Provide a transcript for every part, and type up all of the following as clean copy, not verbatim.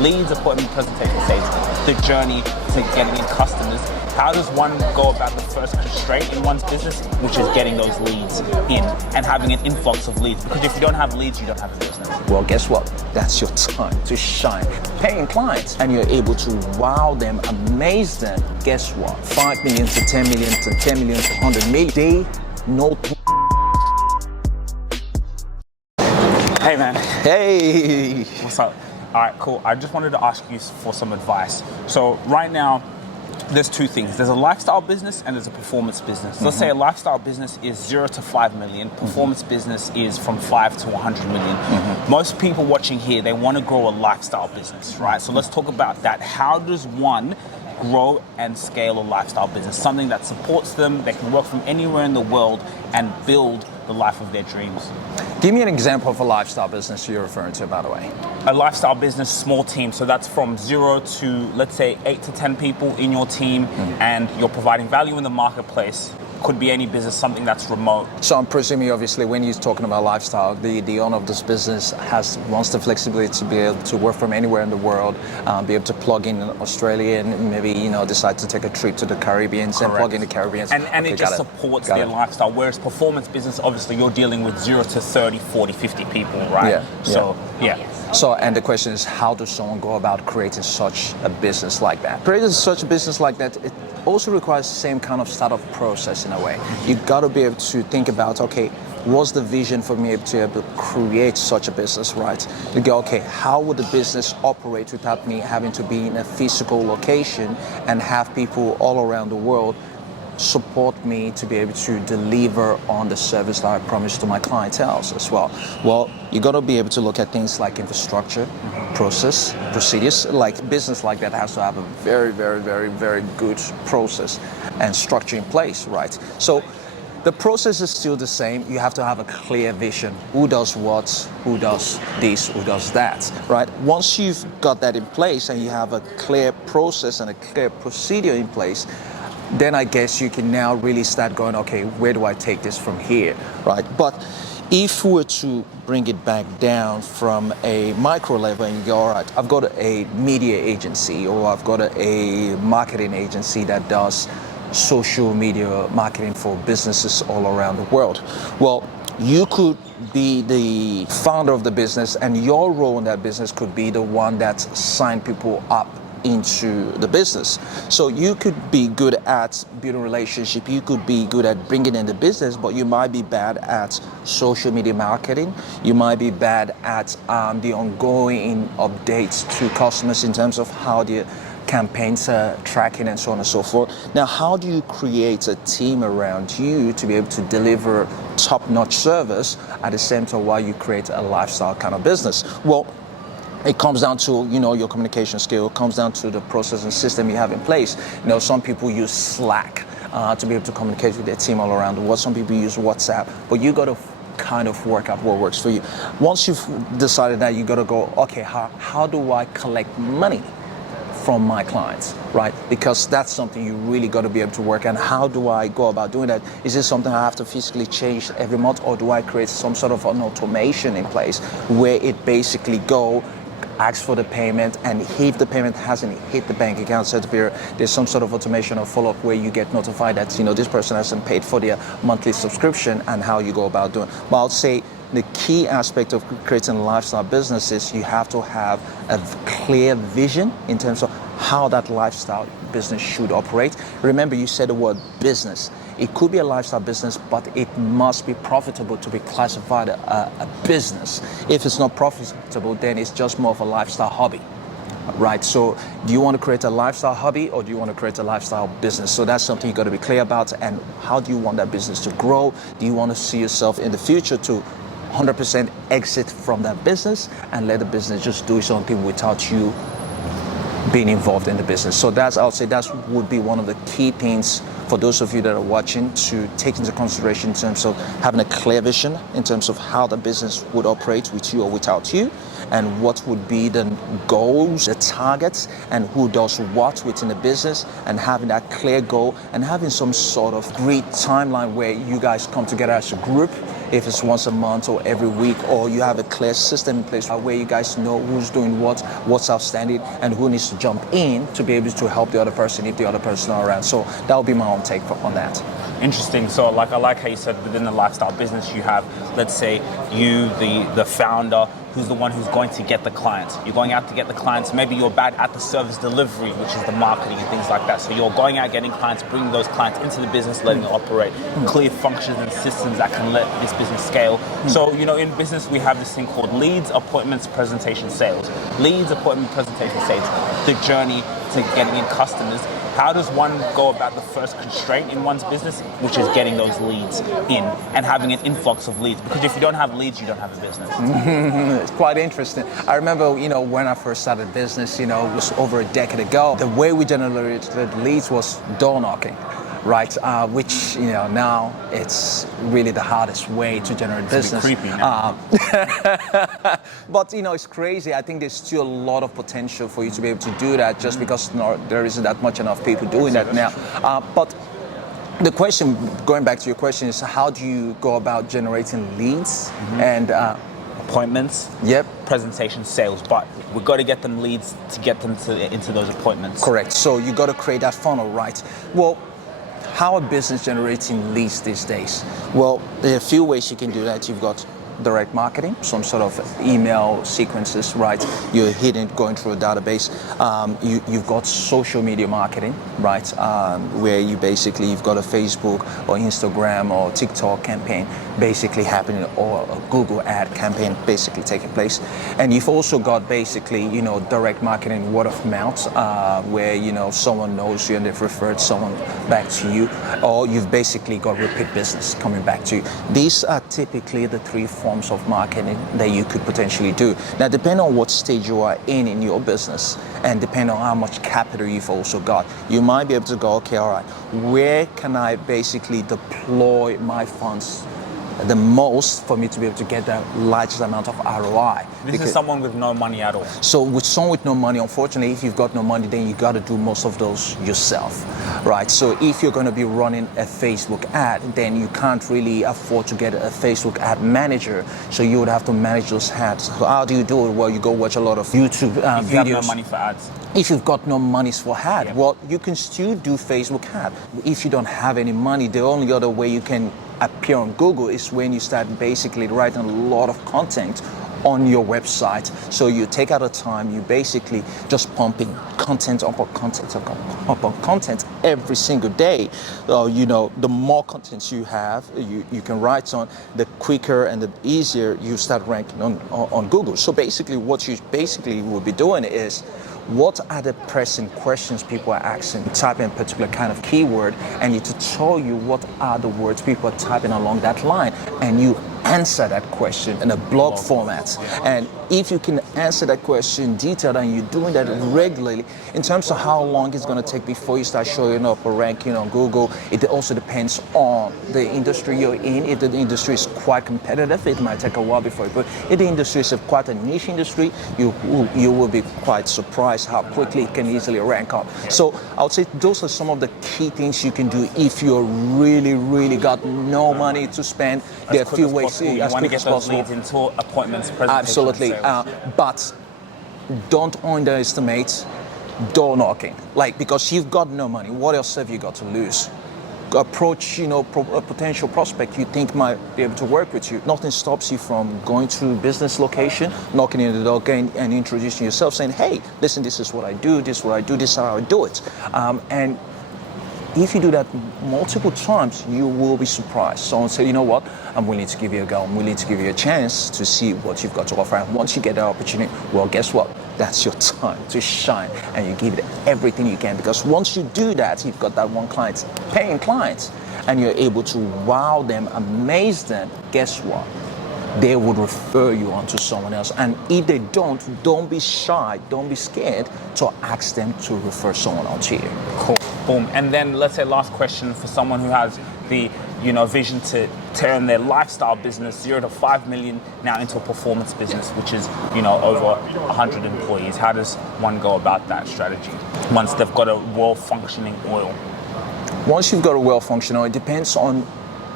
Leads are put in the presentation stage, the journey to getting in customers. How does one go about the first constraint in one's business, which is getting those leads in and having an influx of leads? Because if you don't have leads, you don't have a business. Well, guess what? That's your time to shine. Paying clients, and you're able to wow them, amaze them. Guess what? 5 million to 10 million to 10 million to 100 million. They know. Hey, man. Hey. What's up? All right, cool. I just wanted to ask you for some advice. So right now, there's two things. There's a lifestyle business and there's a performance business. Let's say a lifestyle business is 0 to 5 million. Performance business is from 5 to 100 million. Most people watching here, they want to grow a lifestyle business, right? So let's talk about that. How does one grow and scale a lifestyle business? Something that supports them, they can work from anywhere in the world and build the life of their dreams. Give me an example of a lifestyle business you're referring to, by the way. A lifestyle business, small team. So that's from 0 to, let's say, 8 to 10 people in your team, and you're providing value in the marketplace. Could be any business, something that's remote. So I'm presuming, obviously, when you're talking about lifestyle, the owner of this business wants the flexibility to be able to work from anywhere in the world, be able to plug in Australia and maybe, decide to take a trip to the Caribbean and plug in the Caribbean. And it just supports their lifestyle. Whereas performance business, obviously, you're dealing with 0 to 30, 40, 50 people, right? So, and the question is, how does someone go about creating such a business like that? Creating such a business like that, it also requires the same kind of startup process in a way. You got to be able to think about, okay, what's the vision for me to be able to create such a business, right? You go, okay, how would the business operate without me having to be in a physical location and have people all around the world support me to be able to deliver on the service that I promise to my clientele as well? Well, you got to be able to look at things like infrastructure, process, procedures. Like business like that has to have a very, very, very, very good process and structure in place, right? So the process is still the same. You have to have a clear vision. Who does what, who does this, who does that, right? Once you've got that in place and you have a clear process and a clear procedure in place, then I guess you can now really start going, okay, where do I take this from here, right? But if we were to bring it back down from a micro level and you go, all right, I've got a media agency or I've got a marketing agency that does social media marketing for businesses all around the world. Well, you could be the founder of the business and your role in that business could be the one that signed people up into the business. So you could be good at building relationship, you could be good at bringing in the business, but you might be bad at social media marketing, you might be bad at the ongoing updates to customers in terms of how the campaigns are tracking and so on and so forth. Now, how do you create a team around you to be able to deliver top-notch service at the same time while you create a lifestyle kind of business? Well, it comes down to, your communication skill. It comes down to the process and system you have in place. Some people use Slack to be able to communicate with their team all around the world. Some people use WhatsApp, but you got to kind of work out what works for you. Once you've decided that, you got to go, okay, how do I collect money from my clients, right? Because that's something you really got to be able to work on. How do I go about doing that? Is this something I have to physically change every month, or do I create some sort of an automation in place where it basically asks for the payment, and if the payment hasn't hit the bank account, so there's some sort of automation or follow-up where you get notified that this person hasn't paid for their monthly subscription, and how you go about doing it. But I'll say the key aspect of creating a lifestyle business is you have to have a clear vision in terms of how that lifestyle business should operate. Remember, you said the word business. It could be a lifestyle business, but it must be profitable to be classified a business. If it's not profitable, then it's just more of a lifestyle hobby, right? So do you want to create a lifestyle hobby, or do you want to create a lifestyle business? So that's something you got to be clear about. And how do you want that business to grow? Do you want to see yourself in the future to 100% exit from that business and let the business just do its own thing without you being involved in the business? So I would say that would be one of the key things for those of you that are watching to take into consideration in terms of having a clear vision in terms of how the business would operate with you or without you, and what would be the goals, the targets, and who does what within the business, and having that clear goal and having some sort of great timeline where you guys come together as a group, if it's once a month or every week, or you have a clear system in place where you guys know who's doing what, what's outstanding, and who needs to jump in to be able to help the other person if the other person is not around. So that would be my own take on that. Interesting. So I like how you said within the lifestyle business you have, let's say you, the founder, who's the one who's going to get the clients. You're going out to get the clients. Maybe you're bad at the service delivery, which is the marketing and things like that. So you're going out getting clients, bringing those clients into the business, letting it operate, clear functions and systems that can let this business scale. So, in business we have this thing called leads, appointments, presentation, sales. Leads, appointment, presentation, sales. The journey to getting in customers. How does one go about the first constraint in one's business, which is getting those leads in and having an influx of leads? Because if you don't have leads, you don't have a business. It's quite interesting. I remember, when I first started business, it was over a decade ago. The way we generated leads was door knocking, right? Which, now it's really the hardest way to generate business. It's creepy now. But, it's crazy. I think there's still a lot of potential for you to be able to do that just because there isn't that much enough people doing that now. But the question, going back to your question, is how do you go about generating leads and appointments, presentation, sales, but we've got to get them leads to get them into those appointments. Correct. So you got to create that funnel, right? Well, how are business generating leads these days? Well, there are a few ways you can do that. You've got direct marketing, some sort of email sequences, right? You're going through a database. You've got social media marketing, right? Where you've got a Facebook or Instagram or TikTok campaign basically happening, or a Google ad campaign basically taking place. And you've also got basically, direct marketing, word of mouth, where, someone knows you and they've referred someone back to you, or you've basically got repeat business coming back to you. These are typically the three forms of marketing that you could potentially do. Now, depending on what stage you are in your business, and depending on how much capital you've also got, you might be able to go, okay, all right, where can I basically deploy my funds the most for me to be able to get the largest amount of ROI? This is someone with no money at all. So with someone with no money, unfortunately, if you've got no money, then you got to do most of those yourself, right? So if you're going to be running a Facebook ad, then you can't really afford to get a Facebook ad manager. So you would have to manage those ads. So how do you do it? Well, you go watch a lot of YouTube videos. If you have no money for ads. If you've got no money for ad, well, you can still do Facebook ad. If you don't have any money, the only other way you can appear on Google is when you start basically writing a lot of content on your website. So you take out a time, you basically just pumping content upon content every single day. The more content you have, you can write on, the quicker and the easier you start ranking on Google. So basically what you will be doing is, what are the pressing questions people are asking? Type in a particular kind of keyword, and it will tell you what are the words people are typing along that line, and you answer that question in a blog format. And if you can answer that question detailed and you're doing that regularly, in terms of how long it's going to take before you start showing up or ranking on Google, it also depends on the industry you're in. If the industry is quite competitive, it might take a while before you. But if the industry is quite a niche industry, you will be quite surprised how quickly it can easily rank up. So I would say those are some of the key things you can do if you're really got no money to spend. There are a few ways. You want to get those leads into appointments, presentations. Absolutely, but don't underestimate door knocking. Because you've got no money, what else have you got to lose? Approach, a potential prospect you think might be able to work with you. Nothing stops you from going to a business location, knocking in the door, and introducing yourself, saying, "Hey, listen, this is what I do. This is what I do. This is how I do it." And if you do that multiple times, you will be surprised. Someone say, "You know what? I'm willing to give you a go. I'm willing to give you a chance to see what you've got to offer." And once you get that opportunity, well, guess what? That's your time to shine, and you give it everything you can. Because once you do that, you've got that one client, paying clients, and you're able to wow them, amaze them. Guess what? They would refer you on to someone else. And if they don't be shy, don't be scared to ask them to refer someone on to you. Cool. Boom. And then let's say last question for someone who has the vision to turn their lifestyle business 0 to 5 million now into a performance business, which is over 100 employees. How does one go about that strategy once they've got a well-functioning oil? Once you've got a well-functioning oil, it depends on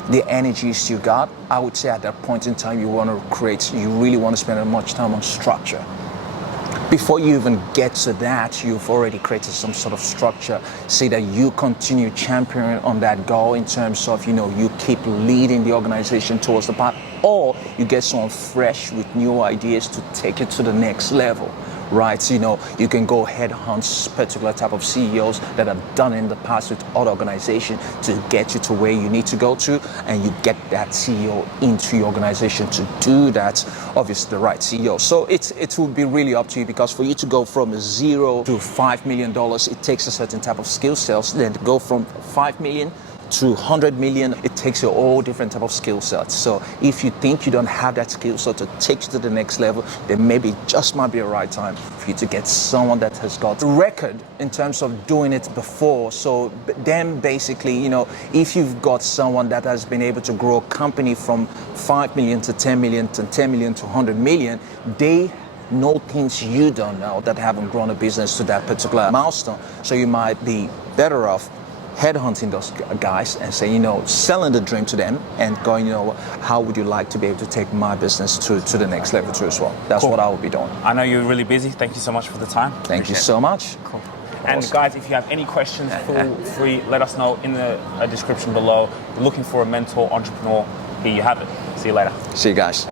the energies you got, I would say at that point in time you really want to spend as much time on structure. Before you even get to that, you've already created some sort of structure. Say that you continue championing on that goal in terms of, you keep leading the organization towards the path, or you get someone fresh with new ideas to take it to the next level. Right, you can go headhunt particular type of CEOs that have done in the past with other organizations to get you to where you need to go to, and you get that CEO into your organization to do that. Obviously, the right CEO. So it will be really up to you, because for you to go from $0 to $5 million, it takes a certain type of skill sets. Then to go from 5 million to 100 million, it takes a all different type of skill sets. So if you think you don't have that skill set to take you to the next level, then maybe it just might be a right time for you to get someone that has got a record in terms of doing it before. So then basically, if you've got someone that has been able to grow a company from 5 million to 10 million to 10 million to 100 million, they know things you don't know that haven't grown a business to that particular milestone. So you might be better off headhunting those guys and say, selling the dream to them and going, how would you like to be able to take my business to the next level too as well? That's Cool. what I will be doing. I know you're really busy. Thank you so much for the time. Thank you so much. Cool. And guys, if you have any questions, feel free, let us know in the description below. We're looking for a mentor, entrepreneur. Here you have it. See you later. See you guys.